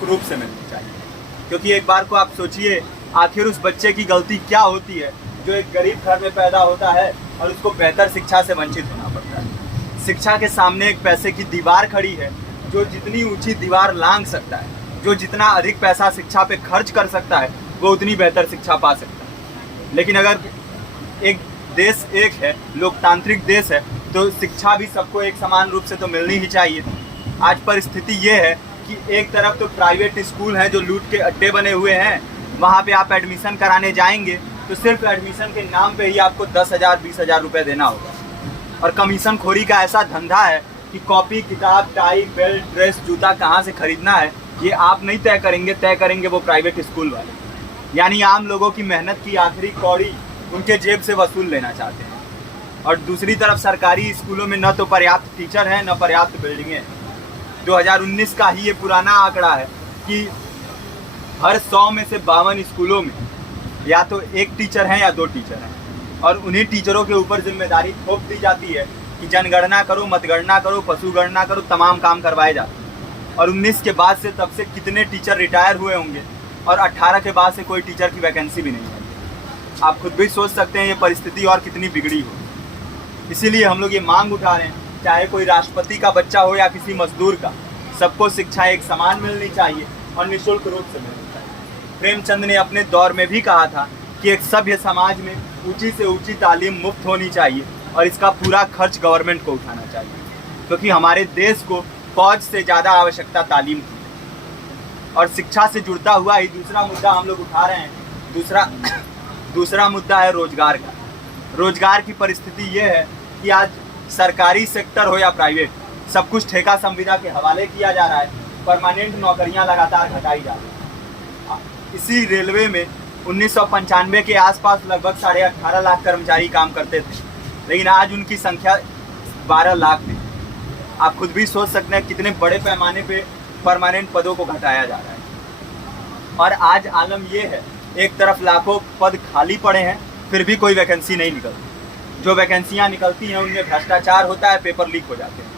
निःशुल्क रूप से मिलनी चाहिए। क्योंकि एक बार को आप सोचिए, आखिर उस बच्चे की गलती क्या होती है जो एक गरीब घर में पैदा होता है और उसको बेहतर शिक्षा से वंचित होना पड़ता है। शिक्षा के सामने एक पैसे की दीवार खड़ी है, जो जितनी ऊंची दीवार लांघ सकता है, जो जितना अधिक पैसा शिक्षा पे खर्च कर सकता है, वो उतनी बेहतर शिक्षा पा सकता है। लेकिन अगर एक देश एक है, लोकतांत्रिक देश है, तो शिक्षा भी सबको एक समान रूप से तो मिलनी ही चाहिए। आज परिस्थिति ये है कि एक तरफ तो प्राइवेट स्कूल हैं जो लूट के अड्डे बने हुए हैं, वहाँ पे आप एडमिशन कराने जाएंगे तो सिर्फ एडमिशन के नाम पे ही आपको 10,000 20,000 रुपये देना होगा। और कमीशन खोरी का ऐसा धंधा है कि कॉपी, किताब, टाई, बेल्ट, ड्रेस, जूता कहाँ से खरीदना है ये आप नहीं तय करेंगे वो प्राइवेट स्कूल वाले। यानी आम लोगों की मेहनत की आखिरी कौड़ी उनके जेब से वसूल लेना चाहते हैं। और दूसरी तरफ सरकारी स्कूलों में न तो पर्याप्त टीचर हैं, न पर्याप्त बिल्डिंगें हैं। 2019 का ही ये पुराना आंकड़ा है कि हर 100 में से 52 स्कूलों में या तो एक टीचर हैं या 2 टीचर हैं। और उन्हीं टीचरों के ऊपर जिम्मेदारी थोप दी जाती है कि जनगणना करो, मतगणना करो, पशुगणना करो, तमाम काम करवाए जाते हैं। और 19 के बाद से तब से कितने टीचर रिटायर हुए होंगे और 18 के बाद से कोई टीचर की वैकेंसी भी नहीं है। आप खुद भी सोच सकते हैं ये परिस्थिति और कितनी बिगड़ी हो। इसीलिए हम लोग ये मांग उठा रहे हैं, चाहे कोई राष्ट्रपति का बच्चा हो या किसी मजदूर का, सबको शिक्षा एक समान मिलनी चाहिए और निःशुल्क रूप से मिलनी चाहिए। प्रेमचंद ने अपने दौर में भी कहा था कि एक सभ्य समाज में ऊंची से ऊंची तालीम मुफ्त होनी चाहिए और इसका पूरा खर्च गवर्नमेंट को उठाना चाहिए, क्योंकि हमारे देश को फौज से ज़्यादा आवश्यकता तालीम की है। और शिक्षा से जुड़ता हुआ ही दूसरा मुद्दा हम लोग उठा रहे हैं। दूसरा मुद्दा है रोजगार का। रोजगार की परिस्थिति ये है कि आज सरकारी सेक्टर हो या प्राइवेट, सब कुछ ठेका संविदा के हवाले किया जा रहा है। परमानेंट नौकरियां लगातार घटाई जा रही हैं। इसी रेलवे में 1995 के आसपास लगभग 18.5 लाख कर्मचारी काम करते थे, लेकिन आज उनकी संख्या 12 लाख थी। आप खुद भी सोच सकते हैं कितने बड़े पैमाने पे परमानेंट पदों को घटाया जा रहा है। और आज आलम ये है, एक तरफ लाखों पद खाली पड़े हैं, फिर भी कोई वैकेंसी नहीं निकलती। जो वैकेंसियां निकलती हैं उनमें भ्रष्टाचार होता है, पेपर लीक हो जाते हैं।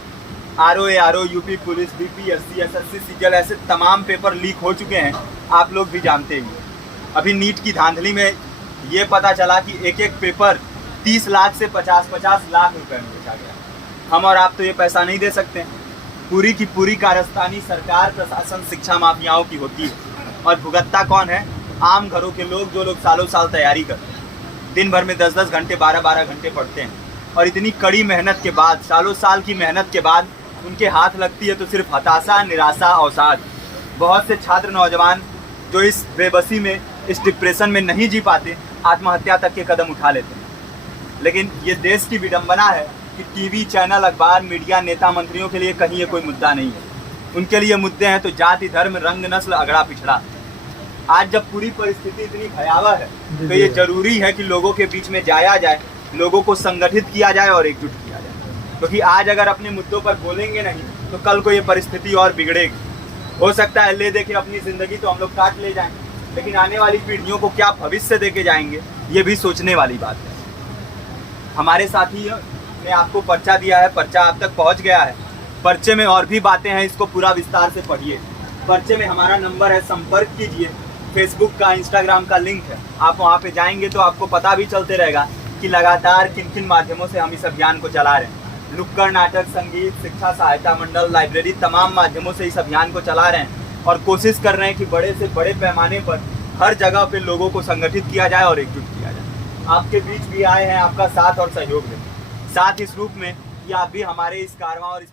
RO, UP police, BPSC, SSC, CGL, ऐसे तमाम पेपर लीक हो चुके हैं, आप लोग भी जानते ही। अभी नीट की धांधली में ये पता चला कि एक एक पेपर 30 लाख से 50-50 लाख रुपए में बेचा गया। हम और आप तो ये पैसा नहीं दे सकते। पूरी की पूरी कारस्तानी सरकार, प्रशासन, शिक्षा माफियाओं की होती है। और भुगतता कौन है? आम घरों के लोग, जो लोग सालों साल तैयारी करते हैं, दिन भर में 10-10 घंटे, 12-12 घंटे पढ़ते हैं। और इतनी कड़ी मेहनत के बाद, सालों साल की मेहनत के बाद उनके हाथ लगती है तो सिर्फ हताशा, निराशा, अवसाद। बहुत से छात्र नौजवान जो इस बेबसी में, इस डिप्रेशन में नहीं जी पाते, आत्महत्या तक के कदम उठा लेते हैं। लेकिन ये देश की विडंबना है कि टीवी चैनल, अखबार, मीडिया, नेता, मंत्रियों के लिए कहीं ये कोई मुद्दा नहीं है। उनके लिए मुद्दे हैं तो जाति, धर्म, रंग, नस्ल, अगड़ा पिछड़ा। आज जब पूरी परिस्थिति इतनी भयावह है तो ये जरूरी है कि लोगों के बीच में जाया जाए, लोगों को संगठित किया जाए और एकजुट किया जाए। क्योंकि आज अगर अपने मुद्दों पर बोलेंगे नहीं तो कल को ये परिस्थिति और बिगड़ेगी। हो सकता है ले देके अपनी ज़िंदगी तो हम लोग काट ले जाएं, लेकिन आने वाली पीढ़ियों को क्या भविष्य देके जाएंगे, ये भी सोचने वाली बात है। हमारे साथी ने आपको पर्चा दिया है, पर्चा आप तक पहुँच गया है। पर्चे में और भी बातें हैं, इसको पूरा विस्तार से पढ़िए। पर्चे में हमारा नंबर है, संपर्क कीजिए। फेसबुक का, इंस्टाग्राम का लिंक है, आप वहाँ पे जाएंगे तो आपको पता भी चलते रहेगा कि लगातार किन किन माध्यमों से हम इस अभियान को चला रहे हैं। नुक्कड़ नाटक, संगीत, शिक्षा सहायता मंडल, लाइब्रेरी, तमाम माध्यमों से इस अभियान को चला रहे हैं और कोशिश कर रहे हैं कि बड़े से बड़े पैमाने पर हर जगह पे लोगों को संगठित किया जाए और एकजुट किया जाए। आपके बीच भी आए हैं आपका साथ और सहयोग दें। साथ इस रूप में कि आप भी हमारे इस कारवां और इस